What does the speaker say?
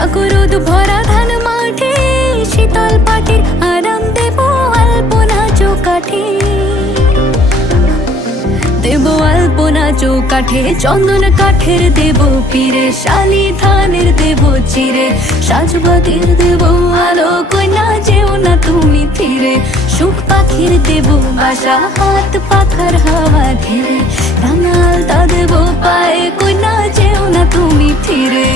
থাকো রোদ ভরা ধান মাঠে, শীতল পাটির আরাম দেব আলপনা চৌকাঠে। দেব আলপনা চৌকাঠে, চন্দন কাঠের দেব পীরে, শালি ধানের দেব চিরে, সাজবাতির দেব আলো, কইনা যেও না তুমি ফিরে। সুখ পাখির দেব বাসা, হাত পাখার হাওয়া ঘিরে, রাঙাল তা দেব পায়ে, কইনা যেও না তুমি ফিরে।